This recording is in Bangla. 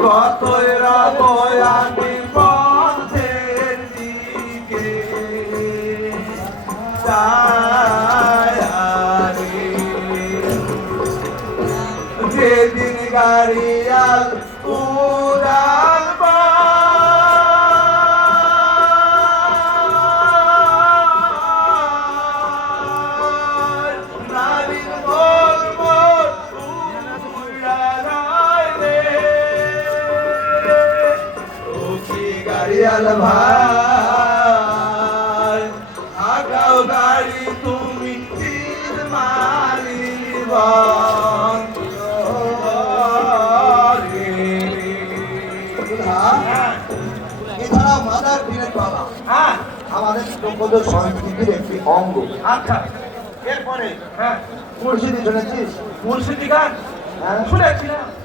কতই রব আমি পথের দিকে। যেদিন গাড়িয়াল উড়াল গাড়িয়াল ভাই। আগাও গাড়ি তুমি তীর মারিব। এছাড়া মাদার হ্যাঁ। আমাদের লোকজ সংস্কৃতির একটি অঙ্গ। আচ্ছা। এরপরে? হ্যাঁ মুর্শিদি শুনেছিস? মুর্শিদি গান? হ্যাঁ।